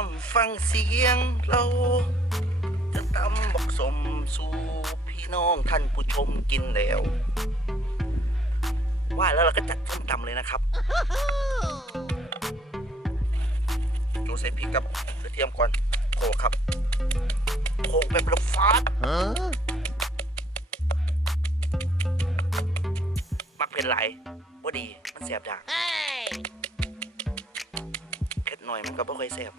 ามฟังเสียงเราจะตำบอกสมสู่พี่น้องท่านผู้ชมกินแล้ว ว่าแล้วเราก็จัดส้มตำเลยนะครับดูใส่พริกกับกระเทียมก่อนโขกครับโขกแบบระฟาดมักเป็นไรว่าดีมันแสบดาก หน่อยมันก็ไม่ค่อยแสบ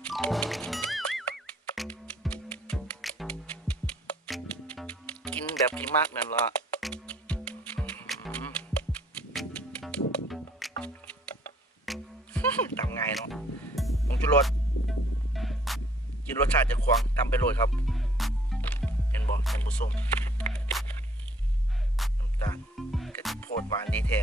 กินแบบที่มากนั่นละอืมตำไงเนาะผงชูรสกินรสชาติจะควงตำไปโรยครับเห็นบอกเห็นบุส้มน้ำตาลกะทิโพดหวานดีแท้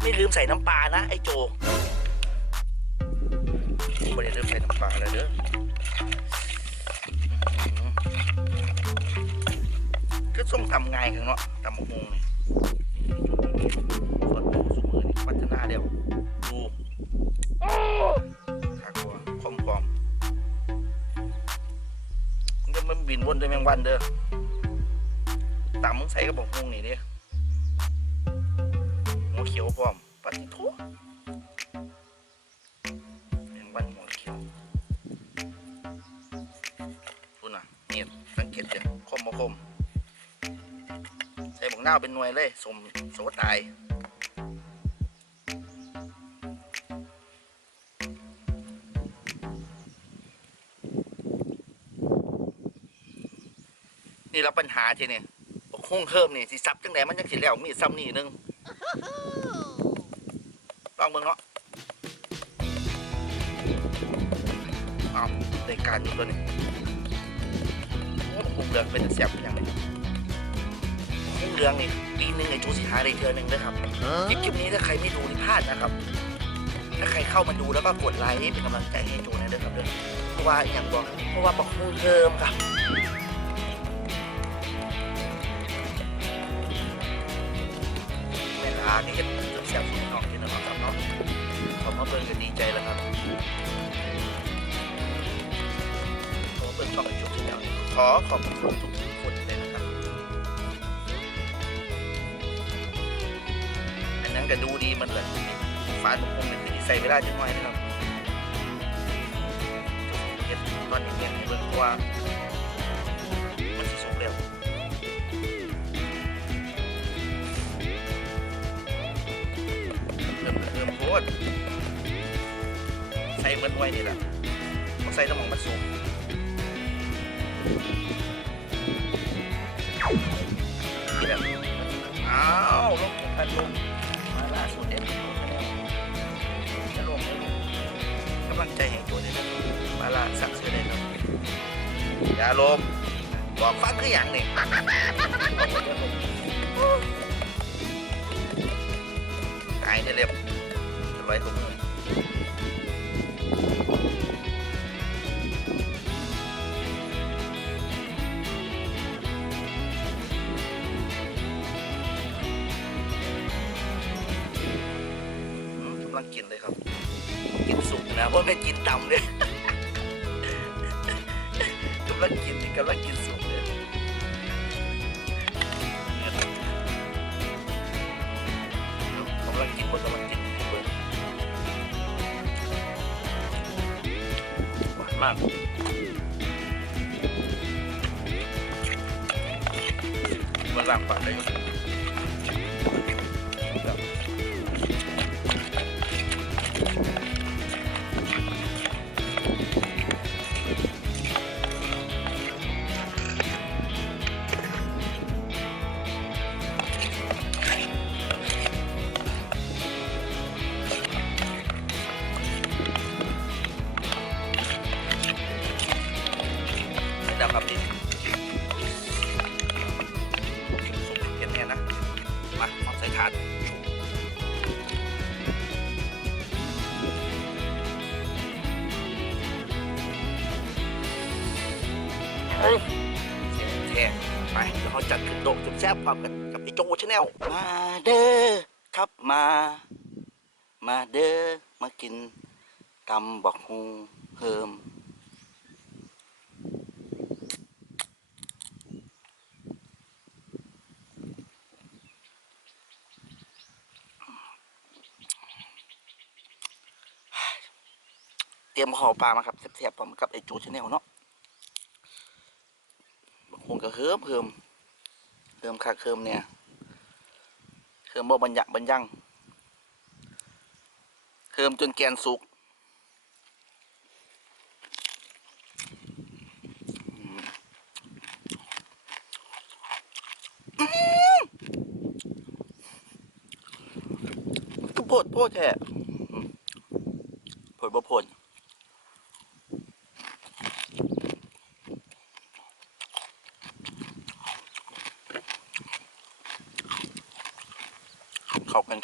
ไม่ลืมใส่น้ำปลานะไอโจไม่ได้ลืมใส่น้ำปลาแล้วเด้อก็ส่งทำง่ายกันเนาะตำบักฮงนี่ส่วนตัวสุมือนี่พัฒนาเดียวดูขากลัวคอมคอมมันจะมันบินวนด้วยแมงวันเด้อตำมึงใส่กับบักฮงนี่เด้หัว เขียวพร้อมปฏิโทแมงวันหัวเขียวดูน่ะนี่สังเกตเด้อคมบ่คมใส่บักนาวเป็นหน่วยเลยสมโสตายนี่เราปัญหาทีนี่บอกห้องเพิ่มนี่สิซับจังไดมันยังสิแล้วมีซ้ำนี่นึง อ้าวรายการอยู่ตัวนี้โอ้คุมเลือกเป็นเสียบเป็นยังไงหุ้งเรืองนี่ปีหนึ่งไอ้จูสิหาได้เทือหนึ่งนะครับคลิปคลิปนี้ถ้าใครไม่ดูนี่พลาดนะครับ ถ้าใครเข้ามาดูแล้วก็กดไลค์เป็นกำลังใจให้จูนะเด้อครับเด้อเพราะว่าอย่างบอกเพราะว่าบอกหุ้งเทิมครับเวลาที่เห็นจนแสบสุดน้องที่น้องครับเนาะผมมาเบิ่งก็ดีใจ อขอบคุณทุกคนเลยนะครับ อันนั้นก็ดูดีมันเลยฝาตรงคงเนี่ยคือใส่เวลาจังหน่อยนะครับเห็นตอนนี้เนี่ยเบิ่งว่ามันสิสุกเร็วเริ่มเริ่มโคตรใส่เหมือนไว้นี่แหละต้องใส่สมองมันสูงนี่แหละ อ้าวลงพันลงมาล่าสุดเด็ดจะลงไม่ลงกำลังใจแห่งตัวนี้นะมาล่าสักเสือได้ครับอย่าลมบอกฟังคืออย่างนี่ตายได้เร็วร้อยกว่ามืออืมกำลั กินเลยครับ กินสุกนะเพราะไม่กินต่ำเลยกำลังกินกำลังกินสุกเลยกำลังกินคนกำลังกินหวานมากมันล้างปากได้อยู่ ดเฮ้ยแท้ไปเดี๋ยวเขาจัดขึ้นโต๊ะจุดแซ่บความกันกับไอ้โจชาแนลมาเด้อครับมา มาเด้อมากินตำบักฮุงเฮิม ตรียมห่อปลามาครับแซ่บๆพร้อมกับไอ้โจชาแนลเนาะบักฮุงก็เฮิมเฮิมเฮิมคักเฮิมเนี่ยเฮิมบ่บรรยะบรรยังเฮิมจนแกนสุกก็โพดโพดแท้โพดบ่โพด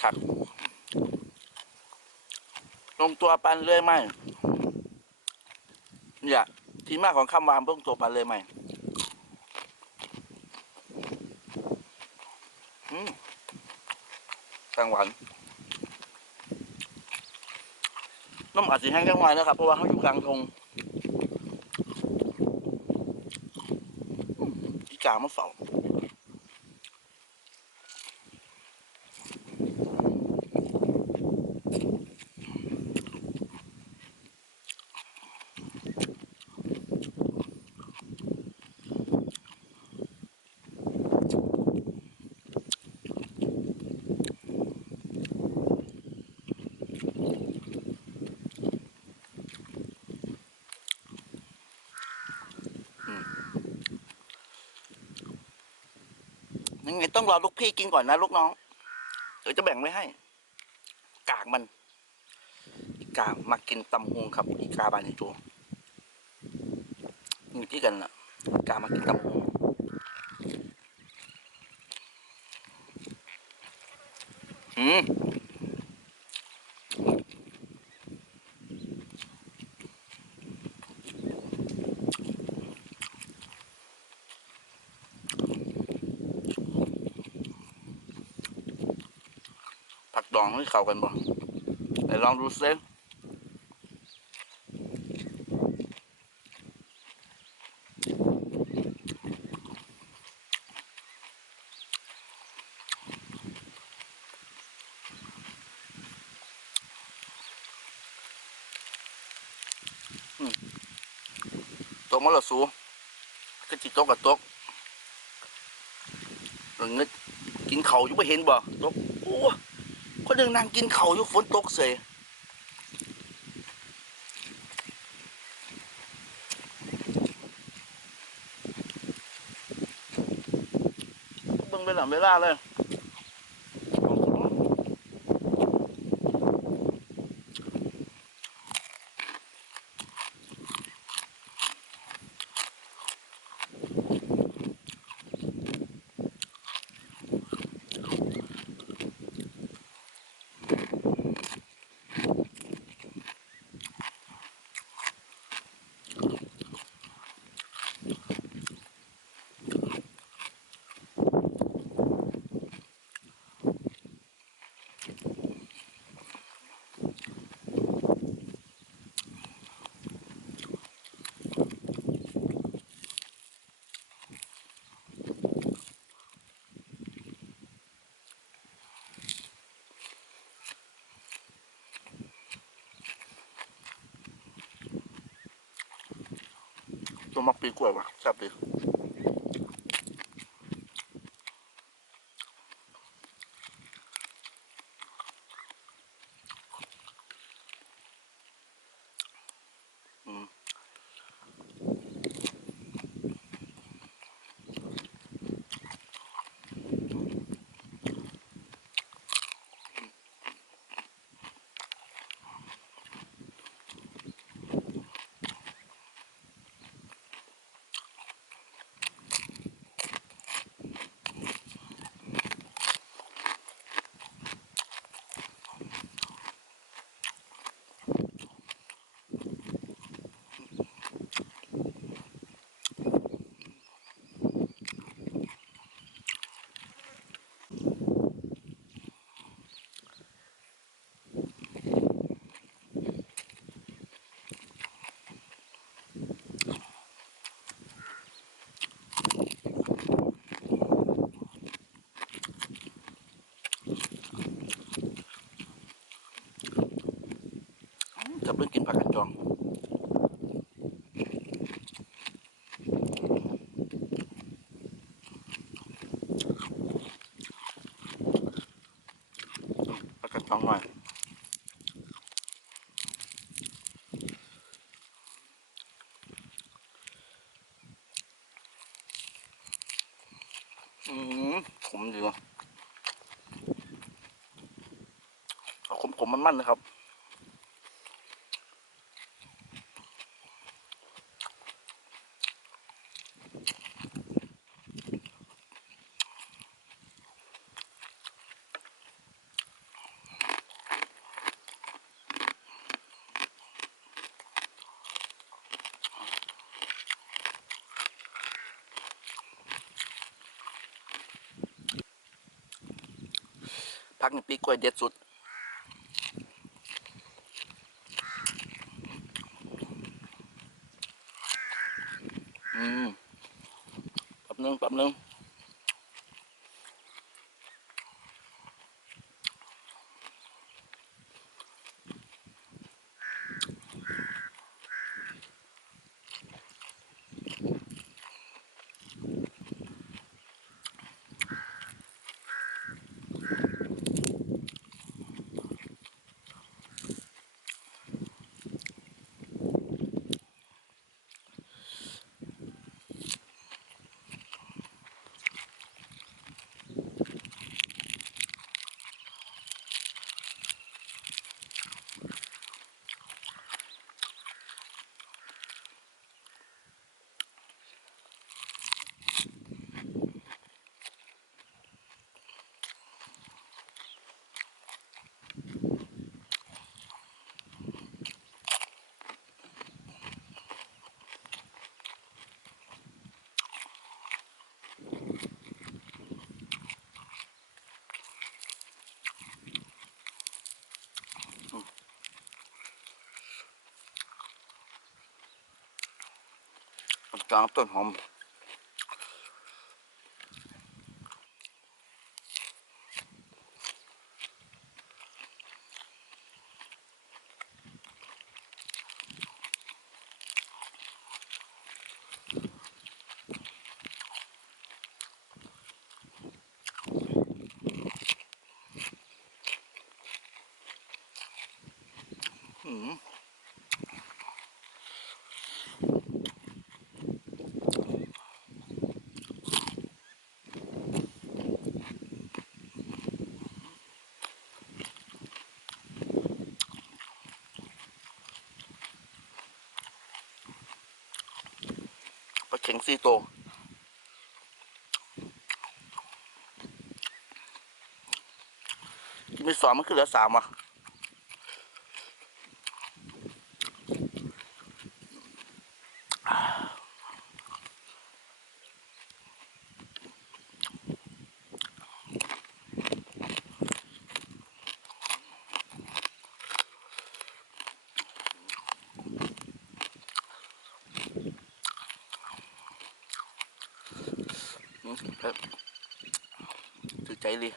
เข้ากันครับลงตัวปันเลยไหมเนี่ย ที่มาของคำวามลงตัวปันเลยไหมอืมแตงหวานน้ำอาจจะแห้งจังหวะนะครับ เพราะว่าเขาอยู่กลางทงอีกามาเฝ้า ยังไงต้องรอลูกพี่กินก่อนนะลูกน้อง เดี๋ยวจะแบ่งไว้ให้ กากมันอีกามากินตำฮวงครับอีกาบานในตัวอยู่ที่กันล่ะกามากินตำฮวงอืม ดองนี่เข้ากันบ่ไหนลองดูซิอืมตกมาและสูก็จิตกกับตกเรื่องนึกกินเขาอยู่ไม่เห็นบ่ตกโอ้ คนหนึ่งนั่งกินเข่าอยู่ฝนตกเสยเบิ่งไปหลังเวลาเลย มักปีกล้วยว่ะแซ่บดีอืม องหน่อยอืมขมดีว่ะขมขมมันมันนะครับ พักหนึ่งปีกล้วยเด็ดสุด จางต้ แข็งสี่ตัวกินไปสองมันคือเหลือสามอะ ครับถือใจเลย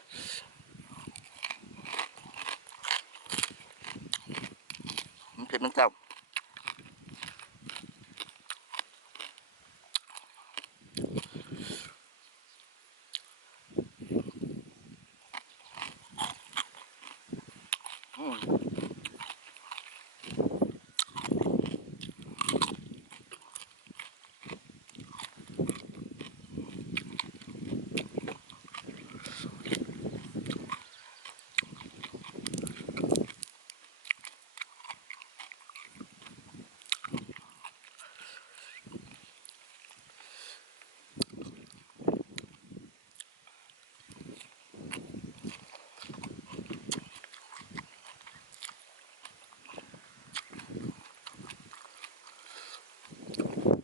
มันเผ็ดมันเจ้าอืม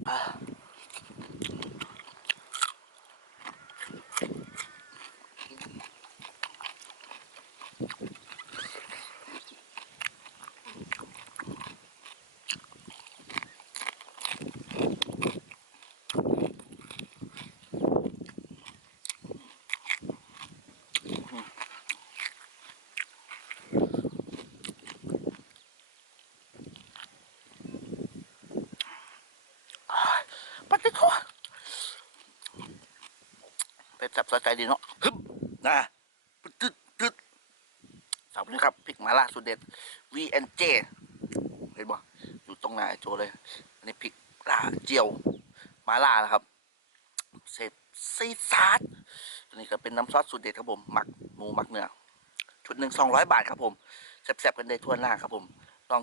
อะปัดไปทั่วเป็ด สะใจดีเนาะฮึบนะตึ๊ดตึ๊ดฝากด้วยครับพริกมาล่าสุดเด็ด VNJ เห็นบ่อยู่ตรงหน้าโจเลย อันนี้พริกล่าเจียวมาล่านะครับเสร็จซีซาร์ดอันนี้ก็เป็นน้ำซอสสูตรเด็ดครับผมหมักหมูหมักเนื้อชุดหนึ่งสองร้อยบาทครับผมแซ่บๆกันได้ทั่วหน้าครับผมลอง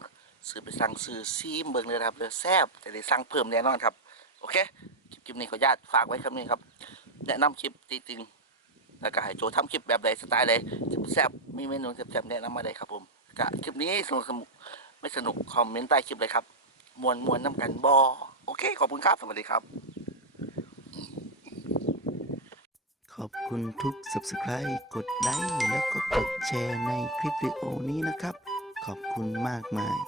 ซื้อไปสั่งซื้อซีมเบิ่งเลยครับเลยแซ่บแต่ได้สั่งเพิ่มแน่นอนครับ โอเค คลิปนี้ขออนุญาตฝากไว้คำนี้ครับ แนะนำคลิปจริงๆแล้วก็ให้โจทำคลิปแบบใดสไตล์ใดแซ่บมีเมนูแซ่บๆแนะนำมาได้ครับผมก็คลิปนี้สนุกสนุกไม่สนุกคอมเมนต์ใต้คลิปเลยครับมวนมวนน้ำกันบอโอเค ขอบคุณครับ สวัสดีครับ ขอบคุณทุก Subscribe กดไลค์แล้วก็กดแชร์ในคลิปวิดีโอนี้นะครับ ขอบคุณมากมาย